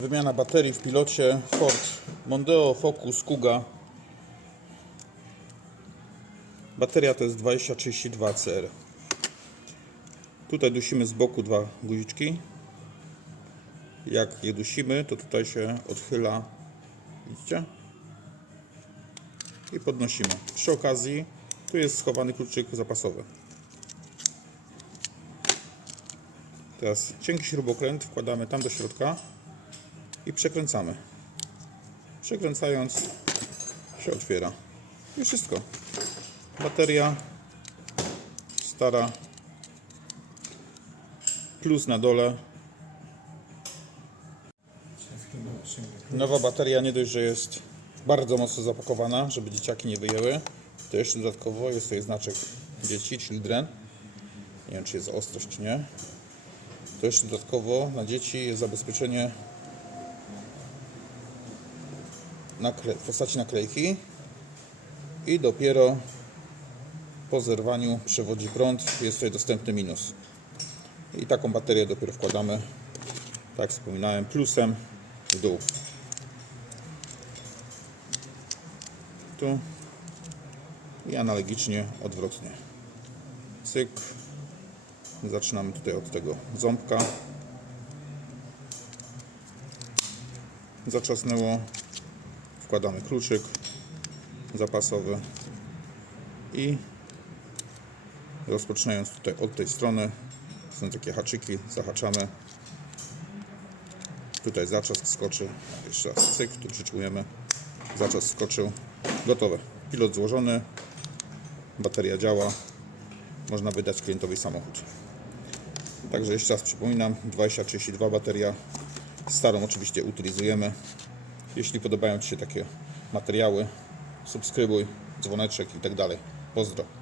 Wymiana baterii w pilocie Ford Mondeo Focus Kuga. Bateria to jest 2032 CR. Tutaj dusimy z boku dwa guziczki. Jak je dusimy, to tutaj się odchyla. Widzicie? I podnosimy. Przy okazji tu jest schowany kluczyk zapasowy. Teraz cienki śrubokręt wkładamy tam do środka i przekręcamy. Przekręcając się otwiera. I wszystko. Bateria stara plus na dole. Nowa bateria nie dość, że jest bardzo mocno zapakowana, żeby dzieciaki nie wyjęły. To jeszcze dodatkowo jest tutaj znaczek dzieci, children. Nie wiem, czy jest ostrość, czy nie. To jeszcze dodatkowo na dzieci jest zabezpieczenie w postaci naklejki i dopiero po zerwaniu przewodzi prąd jest tutaj dostępny minus. I taką baterię dopiero wkładamy tak jak wspominałem plusem w dół. Tu i analogicznie odwrotnie. Cyk. Zaczynamy tutaj od tego ząbka. Zaczasnęło wkładamy kluczyk zapasowy i rozpoczynając tutaj od tej strony są takie haczyki, zahaczamy. Tutaj zaczask skoczy jeszcze raz cyk, tu przyczujemy zaczask skoczył, gotowe. Pilot złożony bateria działa można wydać klientowi samochód. Także jeszcze raz przypominam 2032 bateria starą oczywiście utylizujemy jeśli podobają Ci się takie materiały, subskrybuj, dzwoneczek i tak dalej. Pozdro.